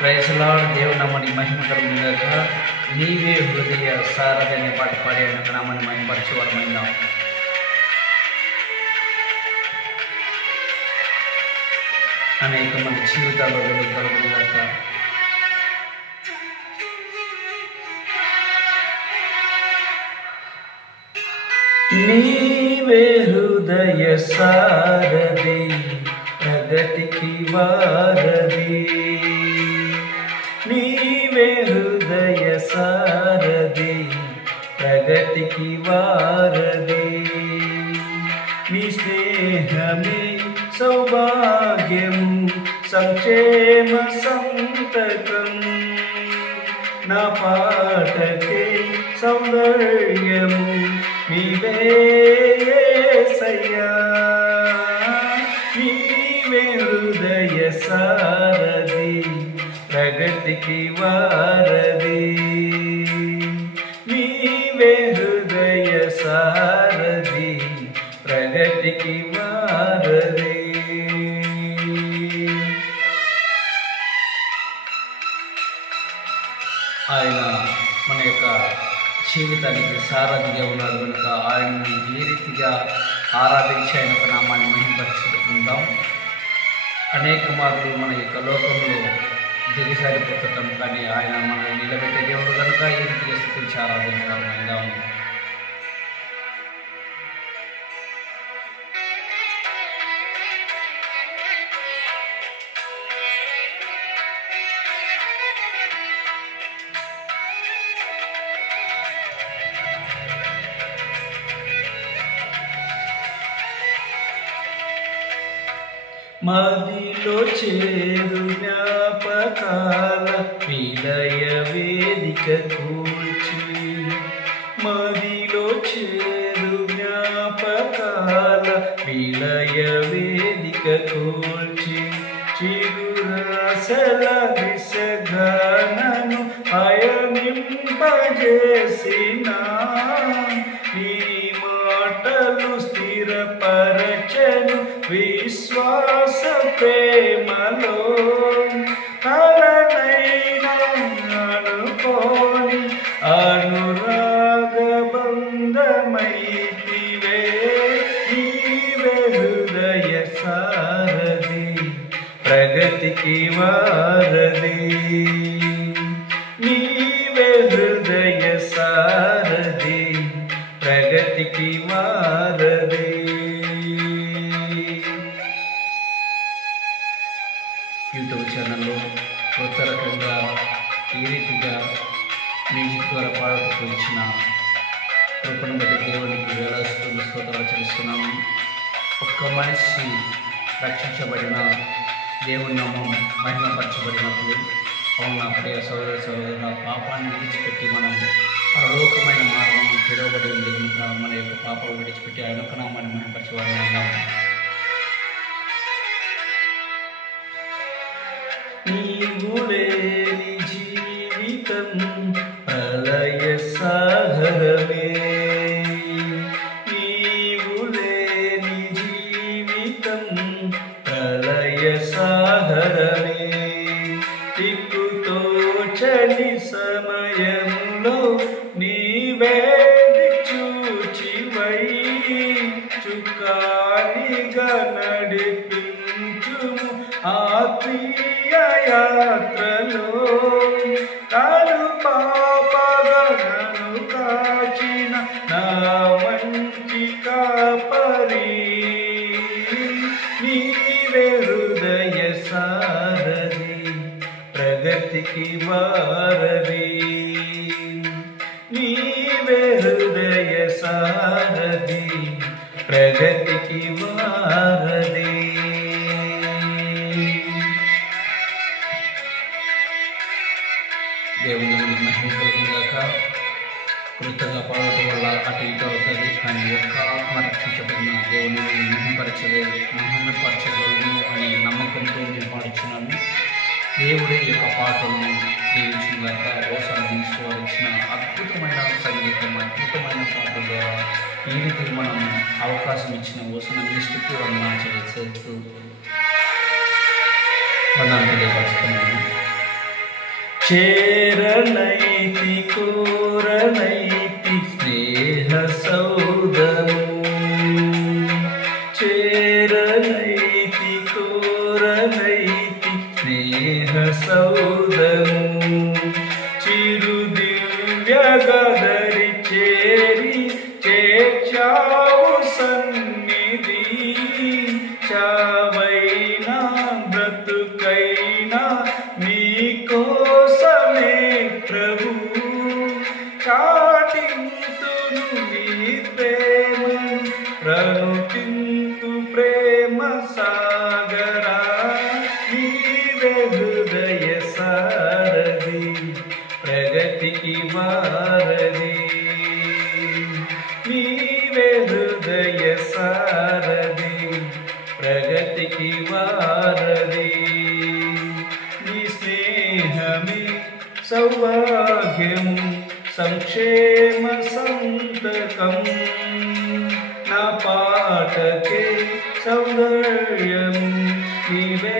Praise lord. దేవుని నామానికి మహిమ కలుగును గాక. నీవే హృదయ సారథి అనే పాట పాడి ఆయన నామాన్ని మహిమపరచువారమైనా. అనేక మంది జీవితాల్లో వెలుగు కలుగును గాక. నీవే హృదయ సారథి, ప్రగతికి వారధి. నీవే హృదయ సారథి, ప్రగతికి వారధి. నీ స్నేహమే సౌభాగ్యము, సంక్షేమ సంతకం. నా పాటకే సౌందర్యము నీవే యేసయ్యా. నీవే హృదయ సారథి, ప్రగతికి వారధి. నీవే హృదయ సారథి, ప్రగతికి వారధి. ఆయన మన యొక్క జీవితానికి సారథిగా ఉన్నాడు కనుక ఆయన్ని ఏ రీతిగా ఆరాధించి ఆయన యొక్క నామాన్ని మహిమపరుచుకుందాం. అనేక మార్లు మన యొక్క లోకంలో దిగజారిపోతుంటాం, కానీ ఆయన మనల్ని నిలబెట్టే దేవుడు కనుక ఏ రీతిగా స్థుతించి ఆరాధించడం. మదిలో చేరు జ్ఞాపకాల విలయ వేదిక కూర్చి. మదిలో చేరు జ్ఞాపకాల విలయ వేదిక కూర్చి. చిగురాసల దిశగానను అయనింపజేసిన నీ మాటలు స్థిరపరచను విశ్వాస ప్రేమలో. తలనైనా అనుకోని అనురాగబంధమైతివే. నీవే హృదయ సారథి, ప్రగతికి వారధి. నీవే హృదయ సారథి, ప్రగతికి వారధి. యూట్యూబ్ ఛానల్లో కొత్త రకంగా ఈ రీతిగా మ్యూజిక్ ద్వారా పాడుతూ ఇచ్చిన కృపను బట్టి దేవునికి వేలాస్తున్న స్తోత్రాలు చెల్లిస్తున్నాము. ఒక్క మనిషి రక్షించబడిన దేవుని నామం మహిమపరచబడినప్పుడు అవును ప్రియ సోదర సోదరుల పాపాన్ని విడిచిపెట్టి మనం పరలోకమైన మార్గం పిలువబడి ఉంది కనుక మన యొక్క పాపాలు విడిచిపెట్టి ఆయన యొక్క నామాన్ని మహిమపరచబడిన. నీవు లేని జీవితం ప్రళయ సాగరమే. నీవు లేని జీవితం ప్రళయ సాగరమే. దిక్కుతోచని సమయంలో నీవే చూచివై చుక్కానిగా నడిపించుము ఆత్మీయ యాత్రలో. కాలు పాపగా నన్ను కాచిన నా మంచి కాపరి. నీవే హృదయ సారథి, ప్రగతికి వారధి. నీవే హృదయ సారథి, ప్రగతికి వారధి. దేవుని మహిమ కలుగుగాక. కృతజ్ఞత పాడటం వల్ల అటు ఇటు అవుతుంది, కానీ ఒక్క ఆత్మ రక్షించబడిన దేవుని మహిమపరచగలను అనే నమ్మకంతో నేను పాడుచున్నాను. దేవుడి యొక్క పాటలను దీవించుగాక. ఓసారి నుంచి వారు ఇచ్చిన అద్భుతమైన సంగీతం, అద్భుతమైన పాటల ద్వారా ఈ రీతి మనం అవకాశం ఇచ్చిన ఓసన నిష్ఠకు వందనాలు చేస్తూ వందనాలు తెలియపరుస్తున్నాను. చేరనైతి కోరనైతి స్నేహ సౌదము చేరనైతి కోరనైతి స్నేహ సౌదము చిరు దివ్యగదరి చేరి చేర్చావు సన్నిధి చావైనా బ్రతుకైనా నీకోసమే ప్రభు చాటింతును నీ ప్రేమ ప్రణుతింతు ప్రేమ సాగరా నీవే హృదయ సారథి ప్రగతికి వారధి నీవే హృదయ సారథి ప్రగతికి వారధి నీ స్నేహమే సౌభాగ్యము సంక్షేమ సంతకం నా పాటకే సౌందర్యము నీవే